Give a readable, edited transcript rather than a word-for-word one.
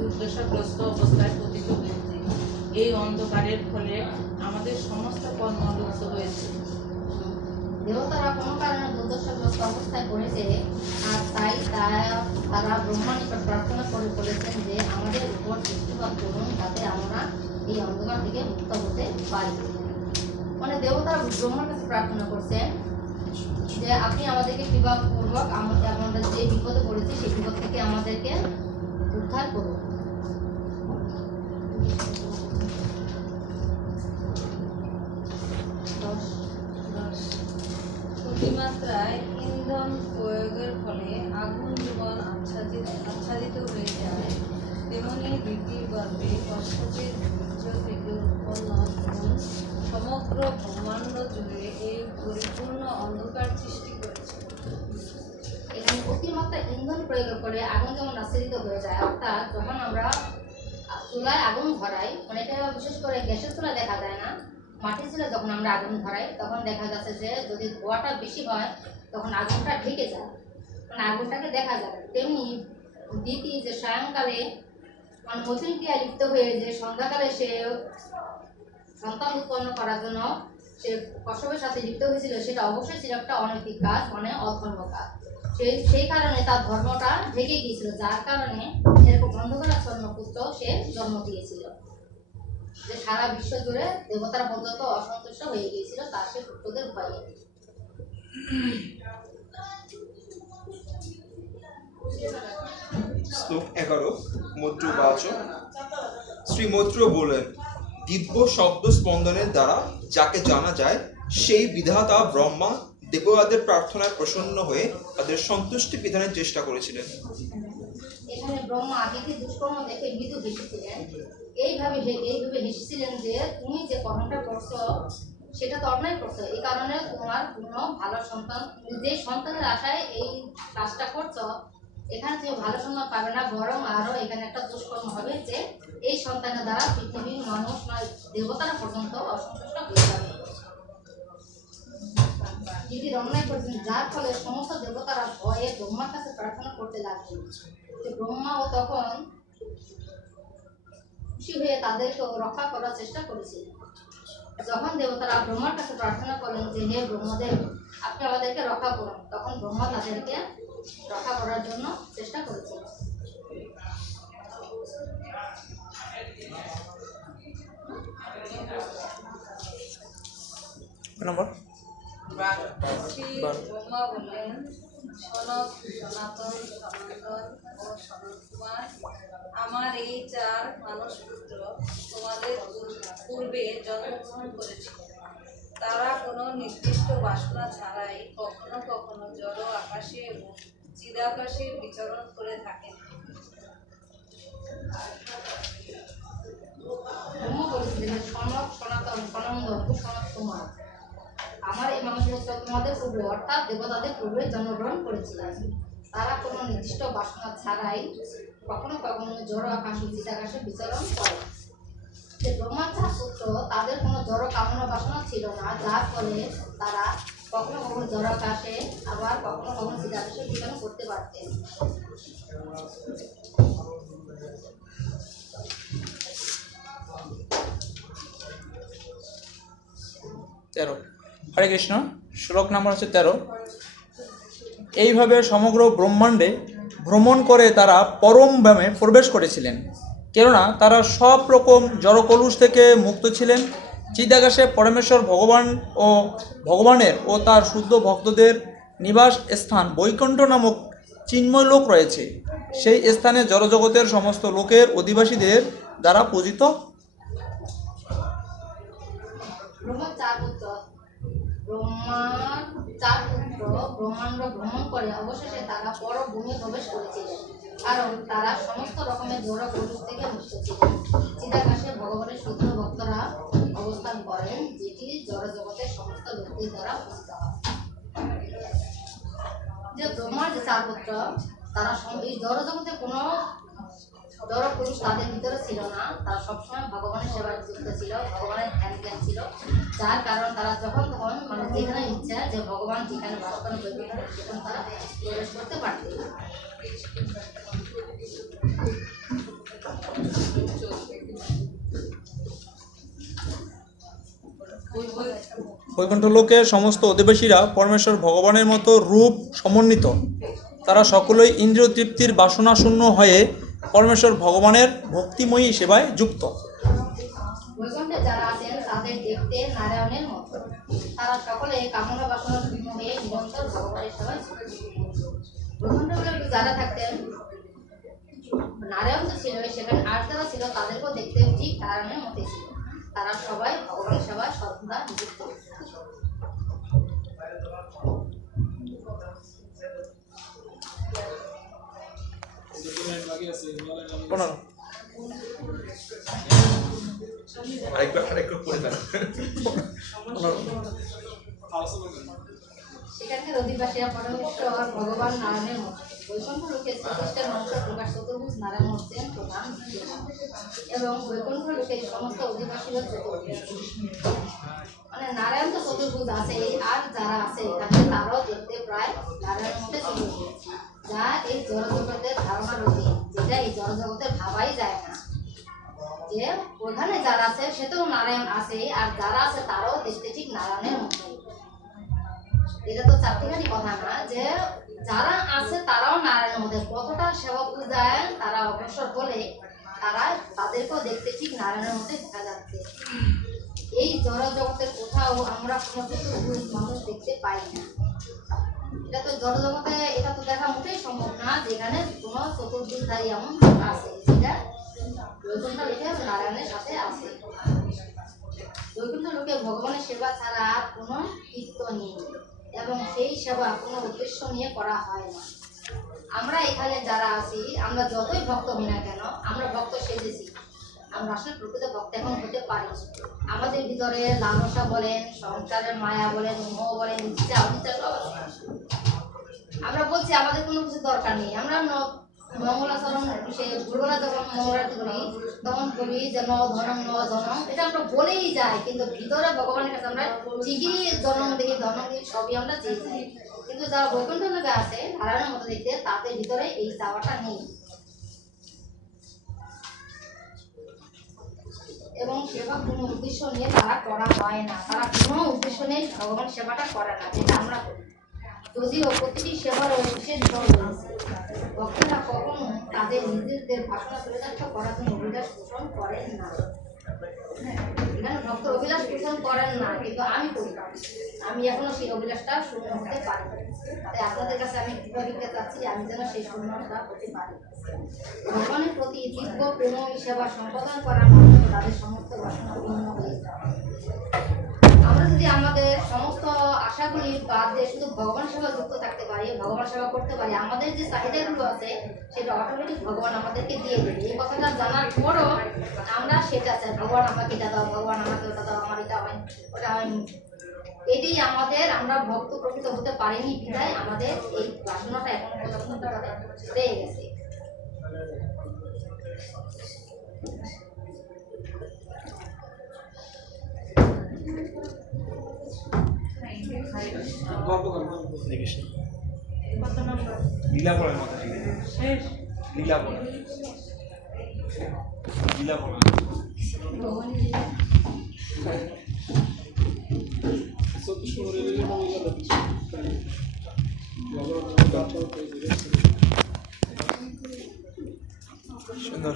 দুর্দশাগ্রস্ত অবস্থায় পতিত হয়েছে। এই অন্ধকারের ফলে আমাদের সমস্ত কর্ম লুপ্ত হয়েছে। দেবতারা কোনো কারণে দুর্দশাগ্রস্ত অবস্থায় পড়েছে, আর তাই তারা ব্রহ্মার নিকট প্রার্থনা করে বলেছেন যে আমাদের উপর দৃষ্টিপাত করুন, যাতে আমরা এই অন্ধকার থেকে মুক্ত হতে পারি। মানে দেবতারা ব্রহ্মার কাছে প্রার্থনা করছেন যে আপনি আমাদেরকে কৃপাপূর্বক আমরা যে বিপদে পড়েছি সেই বিপদ থেকে আমাদেরকে উদ্ধার করুন। অতিমাত্রায় ইন্ধন প্রয়োগের ফলে আগুন জীবন আচ্ছাদিত হয়ে যায়, তেমনি বৃদ্ধির গর্ভে কশ্যপের বীর্য থেকে উৎপন্ন ধূম সমগ্র ব্রহ্মাণ্ড জুড়ে এই পরিপূর্ণ অন্ধকার সৃষ্টি করেছে। এখানে অতিমাত্রা ইন্ধন প্রয়োগের ফলে আগুন যেমন আচ্ছাদিত হয়ে যায়, অর্থাৎ যখন আমরা চুলায় আগুন ধরাই, মানে এটা বিশেষ করে গ্যাসের চুলা দেখা যায় না, মাটির চুলায় যখন আমরা আগুন ধরাই তখন দেখা যাচ্ছে যে যদি ধোঁয়াটা বেশি হয় তখন আগুনটা ঢেকে যায়, মানে আগুনটাকে দেখা যায়। তেমনি দিতি যে সায়ংকালে মানে মৈথুন ক্রিয়ায় লিপ্ত হয়ে যে সন্ধ্যাকালে সে সন্তান উৎপন্ন করার জন্য সে কশ্যপের সাথে লিপ্ত হয়েছিল, সেটা অবশ্যই ছিল একটা অনৈতিক কাজ, মানে অধর্ম কাজ। সেই কারণে তার ধর্মটা ঢেকে গিয়েছিল, যার কারণে এরকম অন্ধকারাচ্ছন্ন পুত্র সে জন্ম দিয়েছিল, যে সারা বিশ্ব জুড়ে দেবতারা পর্যন্ত অসন্তুষ্ট হয়ে গিয়েছিল তার সে পুত্রদের ভয়ে। শ্লোক 11 মৈত্রবাচ। শ্রী মৈত্র বলেন, দিব্য শব্দ স্পন্দনের দ্বারা যাকে জানা যায় সেই বিধাতা ব্রহ্মা দেবতাদের প্রার্থনায় প্রসন্ন হয়ে তাদের সন্তুষ্টি বিধানের চেষ্টা করেছিলেন। এখানে ব্রহ্মা আদিতি দুষ্কর্ম দেখে মৃদু হেসেছিলেন। এইভাবে হেসেছিলেন যে তুমি যে কর্মটা করছো সেটা তো অন্যায় করছো, এই কারণে তোমার কোনো ভালো সন্তান, যে সন্তানের আশায় এই কাজটা করছো, এখানে তুমি ভালো সন্তান পাবে না, বরং আরো এখানে একটা দুষ্কর্ম হবে যে এই সন্তানের দ্বারা পৃথিবীর মানুষ নয় দেবতারা পর্যন্ত অসন্তুষ্ট হয়ে যাবে। দিদির অন্যায় করেছেন, যার ফলে সমস্ত দেবতারা ভয়ে ব্রহ্মার কাছে প্রার্থনা করতে লাগলেন। ব্রহ্মাও তখন খুশি হয়ে তাদেরকে রক্ষা করার চেষ্টা করেছিলেন। যখন দেবতারা ব্রহ্মার কাছে প্রার্থনা করলেন যে হে ব্রহ্মদেব, আপনি আমাদেরকে রক্ষা করুন, তখন ব্রহ্মা তাদেরকে রক্ষা করার জন্য চেষ্টা করেছিলেন। শ্রী ব্রহ্মা বললেন, সনক, সনাতন, সনাতন ও সনত কুমার, আমার এই 4 মানস পুত্র তোমাদের পূর্বে জন্মগ্রহণ করেছিল। তারা কোনো নির্দিষ্ট বাসনা ছাড়াই কখনো কখনো জড় আকাশে এবং চিদাকাশে বিচরণ করে থাকেন। ব্রহ্মা বলেছিলেন, সনক, সনাতন, সনন্দন ও সনত কুমার, আমার এই মানুষ তোমাদের পূর্বে অর্থাৎ দেবতাদের পূর্বে জন্মগ্রহণ করেছিলেন। তারা কোনো নির্দিষ্ট বাসনা ছাড়াই কখনো কখনো জড় আকাশ ও চিদাকাশে বিচরণ করে। যে ব্রহ্মার 4 পুত্র, তাদের কোনো জড় কামনা বাসনা ছিল না, যার ফলে তারা কখনো কখনো জড় আকাশে আবার কখনো কখনো চিদাকাশে বিচরণ করতে পারতেন। হরে কৃষ্ণ। শ্লোক নাম্বার হচ্ছে 13। এইভাবে সমগ্র ব্রহ্মাণ্ডে ভ্রমণ করে তারা পরম ব্যামে প্রবেশ করেছিলেন, কেননা তারা সব রকম জড়কলুষ থেকে মুক্ত ছিলেন। চিদাকাশে পরমেশ্বর ভগবানের ও তার শুদ্ধ ভক্তদের নিবাস স্থান বৈকুণ্ঠ নামক চিন্ময় লোক রয়েছে। সেই স্থানে জড়জগতের সমস্ত লোকের অধিবাসীদের দ্বারা পূজিত। ব্রহ্মার 4 পুত্র ব্রহ্মাণ্ড ভ্রমণ করে অবশেষে তারা পরভূমি প্রবেশ করেছিলেন, কারণ তারা সমস্ত রকমের জড় কলুষ থেকে মুক্ত ছিলেন। চিদাকাশে ভগবানের শুদ্ধ ভক্তরা অবস্থান করেন, যেটি জড় জগতের সমস্ত ব্যক্তির দ্বারা পূজিত হয়। যে ব্রহ্মার যে 4 পুত্র, তারা এই জড় জগতে কোনো জড় পুরুষ তাদের ভিতরে ছিল না, তারা সবসময় ভগবানের সেবায় যুক্ত ছিল, ভগবানের ধ্যান ছিল, যার কারণ তারা যখন তখন মানে যেখানে ইচ্ছা যে ভগবান যেখানে বাস করেন সেখানে তারা প্রবেশ করতে পারতেন। বৈকুণ্ঠ লোকের সমস্ত অধিবাসীরা পরমেশ্বর ভগবানের মতো রূপ সমন্বিত। তারা সকলেই ইন্দ্রিয় তৃপ্তির বাসনাশূন্য হয়ে পরমেশ্বর ভগবানের ভক্তিময়ী সেবায় যুক্ত। বৈকুণ্ঠে যারা আছেন তাদের দেখতে নারায়ণের মতো। তারা সকলে কামনা বাসনা শূন্য হয়ে নিরন্তর ভগবানের সেবায় যুক্ত। বৈকুণ্ঠে যারা থাকতেন, নারায়ণ তো ছিল সেখানে, আর যারা ছিল তাদেরকেও দেখতে ঠিক নারায়ণের মতোই ছিল। তারা সবাই ভগবানের সেবায় সর্বদা নিযুক্ত। আরেকবার পড়ে দেন। সেখানকার অধিবাসীরা পরমেশ্বর ভগবান নারায়ণের মতো। বৈকুণ্ঠ লোকে শ্রীকৃষ্ণের মাংস প্রকাশ চতুর্ভুজ নারায়ণ হচ্ছেন প্রধান দেবতা। এবং বৈকুণ্ঠ লোকে সমস্ত অধিবাসীরা চতুর্ভুজ, মানে নারায়ণ তো চতুর্ভুজ আছে, আর যারা আছে এখানে তারাও দেখতে প্রায় নারায়ণের মধ্যে চতুর্ভুজ, যা এই জড়জগতের ধারণার অধীন, যেটা এই জড়জগতের ভাবাই যায় না। যে ওখানে যারা আছে সেটাও নারায়ণ আছে, আর যারা আছে তারাও দেখতে ঠিক নারায়ণের মতো। এটা তো চারটিখানি কথা না যে যারা আছে তারাও নারায়ণের মধ্যে। কতটা সেবা পূজায় তারা অগ্রসর হলে তারা তাদেরকেও দেখতে ঠিক নারায়ণের মধ্যে দেখা যাচ্ছে। এই জড় জগতের কোথাও আমরা কোনো চতুর্ভুজ মানুষ দেখতে পাই না। এটা তো জড় জগতে এটা তো দেখা মোটেই সম্ভব না যেখানে কোনো চতুর্ভুজধারী এমন আছে, যেটা বৈকুণ্ঠ লোকে নারায়ণের সাথে আছে। বৈকুণ্ঠ লোকে ভগবানের সেবা ছাড়া আর কোনো কীর্ত নেই, এবং সেই সেবা কোনো উদ্দেশ্য নিয়ে করা হয় না। আমরা এখানে যারা আছি, আমরা যতই ভক্ত হই না কেন, আমরা ভক্ত সেজেছি, আমরা আসলে প্রকৃত ভক্ত এখন হতে পারি। আমাদের ভিতরে লালসা বলেন, সংসারের মায়া বলেন, মোহ বলেন, ইচ্ছা অনিচ্ছা সব আছে। আমরা বলছি আমাদের কোনো কিছু দরকার নেই। আমরা মঙ্গলাচরণ সে ভোরবেলা যখন মঙ্গলারতি করি তখন বলি যে ন ধনম ন ধনম, এটা আমরা বলেই যাই, কিন্তু ভিতরে ভগবানের কাছে আমরা ঠিকই জনম দেখি ধনম দেখি সবই আমরা চেয়ে যাই। কিন্তু যারা বৈকুণ্ঠ লোকে আছে নারায়ণের মতো দেখতে, তাদের ভিতরে এই চাওয়াটা নেই। এবং সেবা কোনো উদ্দেশ্য নিয়ে তারা করা হয় না, তারা কোনো উদ্দেশ্য নিয়ে ভগবান সেবাটা করে না, যেটা আমরা করি। যদিও প্রতিটি সেবার বিশেষ দল রয়েছে, ভক্তরা কখনো তাদের নিজেদের বাসনা চরিতার্থ করার জন্য অভিলাষ পোষণ করেন না। এখানে ভক্ত অভিলাষ পোষণ করেন না, কিন্তু আমি করি। আমি এখনো সেই অভিলাষটা শূন্য হতে পারি। তাই আপনাদের কাছে আমি কৃতজ্ঞতা চাচ্ছি, আমি যেন সেই শূন্যতা হতে পারি। ভগবানের প্রতি দিব্য প্রেম সেবা সম্পাদন করার মাধ্যমে তাদের সমস্ত বাসনা পূর্ণ হয়ে যায়। আমরা যদি আমাদের সমস্ত আশাগুলি বাদ দিয়ে শুধু ভগবান সেবা যুক্ত থাকতে পারি, ভগবান সেবা করতে পারি, আমাদের যে চাহিদাগুলো আছে সেটা অটোমেটিক ভগবান আমাদেরকে দিয়ে দেবে। এই কথাটা জানার পরও আমরা সেটা চাই, ভগবান আমাকে এটা দাও, ভগবান আমাকে ওটা দাও, আমার এটা হয় ওটা হয়নি। এটাই আমাদের, আমরা ভক্ত প্রকৃত হতে পারিনি বিধায় আমাদের এই বাসনাটা এখন পর্যন্ত রয়ে গেছে। লীলা বলেন মাতাজি, লীলা বলেন, লীলা বলেন। সুন্দর।